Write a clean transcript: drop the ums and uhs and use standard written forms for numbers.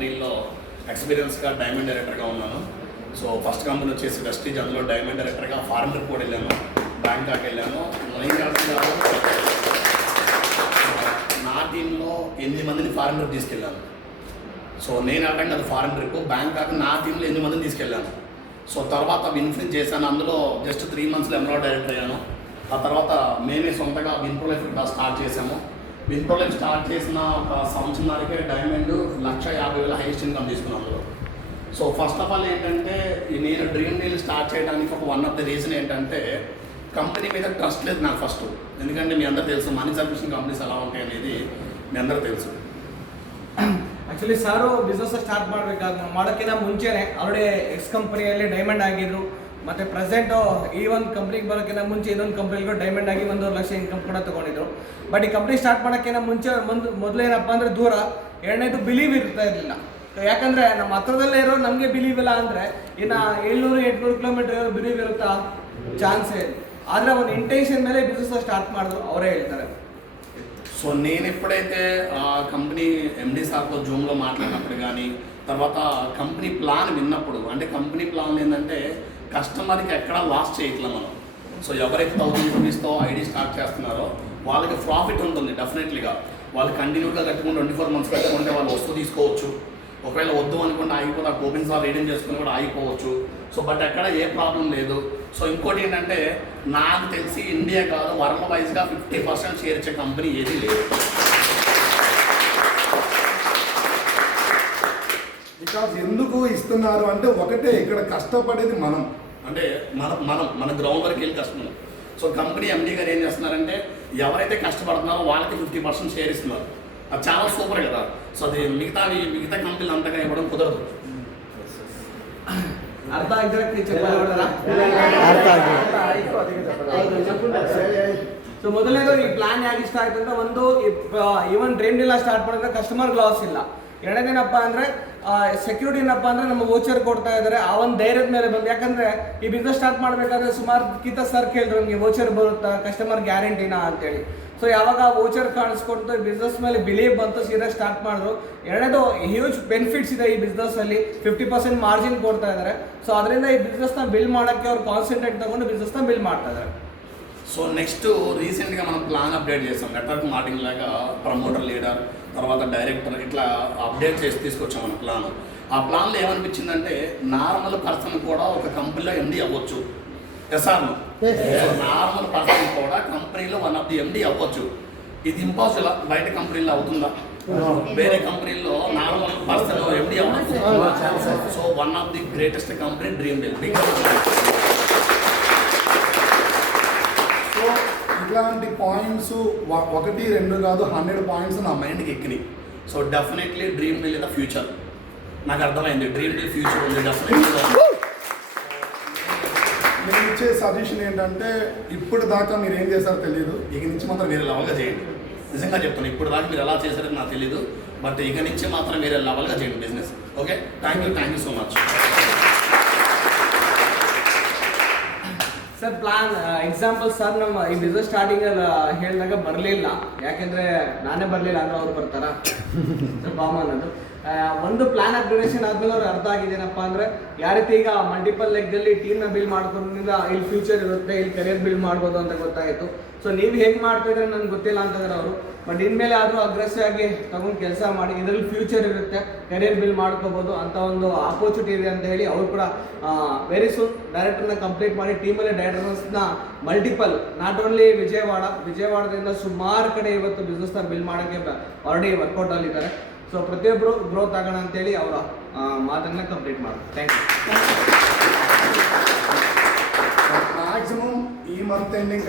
కంపెనీల్లో ఎక్స్పీరియన్స్గా డైమండ్ డైరెక్టర్గా ఉన్నాను. సో ఫస్ట్ కంపెనీ వచ్చేసి వెస్టీజ్, అందులో డైమండ్ డైరెక్టర్గా ఫారెన్ ట్రిప్ కూడా వెళ్ళాను, బ్యాంకాక్ వెళ్ళాను. నా టీంలో 8 మందిని ఫారెన్ ట్రిప్ తీసుకెళ్ళాను. సో నేను అటెండ్ అది ఫారెన్ ట్రిప్ బ్యాంకాక్, నా టీంలో 8 మందిని తీసుకెళ్ళాను. సో తర్వాత ఇన్ఫ్లుయెన్స్ చేశాను. అందులో జస్ట్ 3 monthsలో ఎమరాల్డ్ డైరెక్టర్ అయ్యాను. ఆ తర్వాత మేమే సొంతగా విన్ప్రో లైఫ్ స్టార్ట్ చేసాము. విన్ప్రో లైఫ్ స్టార్ట్ చేసిన ఒక సంవత్సరంన్నరకే డైమండ్ 1,50,000 హైయెస్ట్ ఇన్కమ్ తీసుకున్నాను అందులో. సో ఫస్ట్ ఆఫ్ ఆల్ ఏంటంటే నేను డ్రీమ్ డీల్ స్టార్ట్ చేయడానికి ఒక వన్ ఆఫ్ ద రీజన్ ఏంటంటే కంపెనీ మీద ట్రస్ట్ లేదు నాకు ఫస్ట్. ఎందుకంటే మీ అందరూ తెలుసు మనీ సర్వీసింగ్ కంపెనీస్ ఎలా ఉంటాయి అనేది మీ అందరూ తెలుసు. ಆ್ಯಕ್ಚುಲಿ ಸಾರು ಬಿಸ್ನೆಸ್ ಸ್ಟಾರ್ಟ್ ಮಾಡೋಕ್ಕಿಂತ ಮುಂಚೆನೇ ಆಲ್ರೆಡಿ ಎಕ್ಸ್ ಕಂಪನಿಯಲ್ಲಿ ಡೈಮಂಡ್ ಆಗಿದ್ರು. ಮತ್ತು ಪ್ರೆಸೆಂಟು ಈ ಒಂದು ಕಂಪ್ನಿಗೆ ಬರೋಕ್ಕಿಂತ ಮುಂಚೆ ಇನ್ನೊಂದು ಕಂಪ್ನಿಗೂ ಡೈಮಂಡ್ ಆಗಿ 1.5 ಲಕ್ಷ ಇನ್ಕಮ್ ಕೂಡ ತೊಗೊಂಡಿದ್ರು. ಬಟ್ ಈ ಕಂಪ್ನಿ ಸ್ಟಾರ್ಟ್ ಮಾಡೋಕ್ಕಿಂತ ಮುಂಚೆ ಮೊದಲು ಏನಪ್ಪ ಅಂದರೆ ದೂರ, ಎರಡನೇದು ಬಿಲೀವ್ ಇರ್ತಾ ಇರಲಿಲ್ಲ. ಯಾಕಂದರೆ ನಮ್ಮ ಹತ್ರದಲ್ಲೇ ಇರೋ ನಮಗೆ ಬಿಲೀವ್ ಇಲ್ಲ ಅಂದರೆ ಇನ್ನು 700-800 ಕಿಲೋಮೀಟರ್ ಇರೋ ಬಿಲೀವ್ ಇರುತ್ತಾ ಚಾನ್ಸೇ ಇಲ್ಲ. ಆದರೆ ಒಂದು ಇಂಟೆನ್ಷನ್ ಮೇಲೆ ಬಿಸ್ನೆಸ್ ಸ್ಟಾರ್ಟ್ ಮಾಡಿದ್ರು, ಅವರೇ ಹೇಳ್ತಾರೆ. సో నేను ఎప్పుడైతే కంపెనీ ఎండి సార్తో జూమ్లో మాట్లాడినప్పుడు కానీ, తర్వాత కంపెనీ ప్లాన్ విన్నప్పుడు, అంటే కంపెనీ ప్లాన్ ఏంటంటే కస్టమర్కి ఎక్కడా లాస్ చేయట్లే మనం. సో ఎవరైతే 1000 రూపీస్తో ఐడి స్టార్ట్ చేస్తున్నారో వాళ్ళకి ప్రాఫిట్ ఉంటుంది డెఫినెట్లీగా. వాళ్ళు కంటిన్యూగా కట్టుకుంటే 24 months కట్టుకుంటే వాళ్ళు వస్తువు తీసుకోవచ్చు. ఒకవేళ వద్దు అనుకుంటే ఆగిపోతే ఆ కూపెన్స్ వాళ్ళు రీడీమ్ చేసుకుని కూడా ఆగిపోవచ్చు. సో బట్ ఎక్కడ ఏ ప్రాబ్లం లేదు. సో ఇంకోటి ఏంటంటే నాకు తెలిసి ఇండియా కాదు వరల్డ్ వైజ్గా 50% షేర్ ఇచ్చే కంపెనీ ఏది లేదు. బికాజ్ ఎందుకు ఇస్తున్నారు అంటే ఒకటే, ఇక్కడ కష్టపడేది మనం, అంటే మన గ్రౌండ్ వరకు వెళ్ళి కష్టపడడం. సో కంపెనీ ఎండీ గారు ఏం చేస్తున్నారంటే ఎవరైతే కష్టపడుతున్నారో వాళ్ళకి 50% షేర్ ఇస్తున్నారు. అది చాలా సూపర్ కదా. సో అది మిగతా కంపెనీలు అంతగా ఇవ్వడం కుదరదు. ಅರ್ಥ ಆಗಿದ್ರೆ ಸೊ ಮೊದಲನೇದು ಈ ಪ್ಲಾನ್ ಯಾಕೆ ಇಷ್ಟ ಆಯ್ತು ಅಂದ್ರೆ, ಒಂದು ಈವನ್ ಡ್ರೀಮ್ ಡೀಲ್ ಸ್ಟಾರ್ಟ್ ಮಾಡಿದ್ರೆ ಕಸ್ಟಮರ್ ಲಾಸ್ ಇಲ್ಲ. ಎರಡನೇನಪ್ಪ ಅಂದರೆ ಸೆಕ್ಯೂರಿಟಿ ಏನಪ್ಪ ಅಂದರೆ ನಮ್ಮ ವೋಚರ್ ಕೊಡ್ತಾ ಇದ್ದಾರೆ, ಆ ಒಂದು ಧೈರ್ಯದ ಮೇಲೆ ಬಂದು. ಯಾಕಂದರೆ ಈ ಬಿಸ್ನೆಸ್ ಸ್ಟಾರ್ಟ್ ಮಾಡಬೇಕಾದ್ರೆ ಸುಮಾರು ಸರ್ ಕೇಳಿದ್ರು ನಮಗೆ ವೋಚರ್ ಬರುತ್ತಾ, ಕಸ್ಟಮರ್ ಗ್ಯಾರಂಟಿನಾ ಅಂತೇಳಿ. ಸೊ ಯಾವಾಗ ಆ ವೋಚರ್ ಕಾಣಿಸ್ಕೊಡ್ತು, ಬಿಸ್ನೆಸ್ ಮೇಲೆ ಬಿಲೀವ್ ಬಂತು, ಸೀದಾ ಸ್ಟಾರ್ಟ್ ಮಾಡಿದ್ರು. ಎರಡನೇದು ಹ್ಯೂಜ್ ಬೆನಿಫಿಟ್ಸ್ ಇದೆ ಈ ಬಿಸ್ನೆಸ್ಸಲ್ಲಿ, 50% ಮಾರ್ಜಿನ್ ಕೊಡ್ತಾ ಇದ್ದಾರೆ. ಸೊ ಅದರಿಂದ ಈ ಬಿಸ್ನೆಸ್ನ ಬಿಲ್ಡ್ ಮಾಡೋಕ್ಕೆ ಅವ್ರು ಕಾನ್ಸಂಟ್ರೇಟ್ ತಗೊಂಡು ಬಿಸ್ನೆಸ್ನ ಬಿಲ್ಡ್ ಮಾಡ್ತಾ ಇದ್ದಾರೆ. సో నెక్స్ట్ రీసెంట్గా మనం ప్లాన్ అప్డేట్ చేస్తాం. నెట్వర్క్ మార్కెటింగ్ లాగా ప్రమోటర్, లీడర్, తర్వాత డైరెక్టర్, ఇట్లా అప్డేట్ చేసి తీసుకొచ్చాం మన ప్లాన్. ఆ ప్లాన్లో ఏమనిపించిందంటే నార్మల్ పర్సన్ కూడా ఒక కంపెనీలో ఎండీ అవ్వచ్చు. ఎస్ఆర్ను నార్మల్ పర్సన్ కూడా కంపెనీలో వన్ ఆఫ్ ది ఎండీ అవ్వచ్చు. ఇది ఇంపాసిబుల్. బయట కంపెనీలో అవుతుందా? వేరే కంపెనీలో నార్మల్ పర్సన్ ఎండీ అవ్వచ్చు. So one of the greatest company dream deal. So ఇట్లాంటి పాయింట్స్ 1-2 కాదు, 100 పాయింట్స్ నా మైండ్కి ఎక్కినాయి. So definitely dream deal in the future. నాకు అర్థమైంది డ్రీమ్ డీల్ ఫ్యూచర్ ఉంది డెఫినెట్లీ. నేను ఇచ్చే సజెషన్ ఏంటంటే, ఇప్పుడు దాకా మీరు ఏం చేశారో తెలియదు, ఇక నుంచి మాత్రం వేరే లెవెల్గా చేయండి. నిజంగా చెప్తాను, ఇప్పుడు దాకా మీరు ఎలా చేశారో నాకు తెలియదు, బట్ ఇక నుంచి మాత్రం వేరే లెవెల్గా చేయండి business. Okay, thank you so much. Sir plan example sir ನಮ್ಮ ಈ ಬಿಸ್ನೆಸ್ ಸ್ಟಾರ್ಟಿಂಗಲ್ಲಿ ಹೇಳಿದಾಗ ಬರಲಿಲ್ಲ. ಯಾಕೆಂದರೆ ನಾನೇ ಬರಲಿಲ್ಲ ಅಂದರೆ ಅವ್ರು ಬರ್ತಾರ ಕಾಮನ್ ಅದು. ಒಂದು ಪ್ಲಾನ್ ಅಪ್ಗ್ರೇಡೇಷನ್ ಆದಮೇಲೆ ಅವ್ರಿಗೆ ಅರ್ಥ ಆಗಿದ್ದೇನಪ್ಪ ಅಂದರೆ, ಯಾವ ರೀತಿ ಈಗ ಮಲ್ಟಿಪಲ್ ಲೆಗ್ದಲ್ಲಿ ಟೀಮ್ನ ಬಿಲ್ಡ್ ಮಾಡ್ಕೊಂಡ್ರಿಂದ ಇಲ್ಲಿ ಫ್ಯೂಚರ್ ಇರುತ್ತೆ, ಇಲ್ಲಿ ಕರಿಯರ್ ಬಿಲ್ಡ್ ಮಾಡ್ಬೋದು ಅಂತ ಗೊತ್ತಾಯಿತು. ಸೊ ನೀವು ಹೇಗೆ ಮಾಡ್ತಾಯಿದ್ರೆ ನನಗೆ ಗೊತ್ತಿಲ್ಲ ಅಂತಂದ್ರೆ ಅವರು, ಬಟ್ ಇನ್ಮೇಲೆ ಆದರೂ ಅಗ್ರೆಸಿವ್ ಆಗಿ ತಗೊಂಡು ಕೆಲಸ ಮಾಡಿ ಇದರಲ್ಲಿ ಫ್ಯೂಚರ್ ಇರುತ್ತೆ, ಕರಿಯರ್ ಬಿಲ್ಡ್ ಮಾಡ್ಕೋಬೋದು ಅಂತ ಒಂದು ಆಪರ್ಚುನಿಟಿ ಇದೆ ಅಂತ ಹೇಳಿ ಅವರು ಕೂಡ ವೆರಿ ಸೂನ್ ಡೈರೆಕ್ಟರ್ನ ಕಂಪ್ಲೀಟ್ ಮಾಡಿ ಟೀಮಲ್ಲಿ ಡೈರೆಕ್ಟರ್ಸ್ನ ಮಲ್ಟಿಪಲ್, ನಾಟ್ ಓನ್ಲಿ ವಿಜಯವಾಡದಿಂದ ಸುಮಾರು ಕಡೆ ಇವತ್ತು ಬಿಸ್ನೆಸ್ನ ಬಿಲ್ಡ್ ಮಾಡೋಕ್ಕೆ ಆಲ್ರೆಡಿ ವರ್ಕೌಟಲ್ಲಿದ್ದಾರೆ. ಸೊ ಪ್ರತಿಯೊಬ್ಬರು ಗ್ರೋತ್ ಆಗೋಣ ಅಂತೇಳಿ ಅವರ ಮಾತನ್ನು ಕಂಪ್ಲೀಟ್ ಮಾಡಿ. Thank you. ಮ್ಯಾಕ್ಸಿಮಮ್ ಈ ಮಂತ್ ಎಂಡಿಂಗ್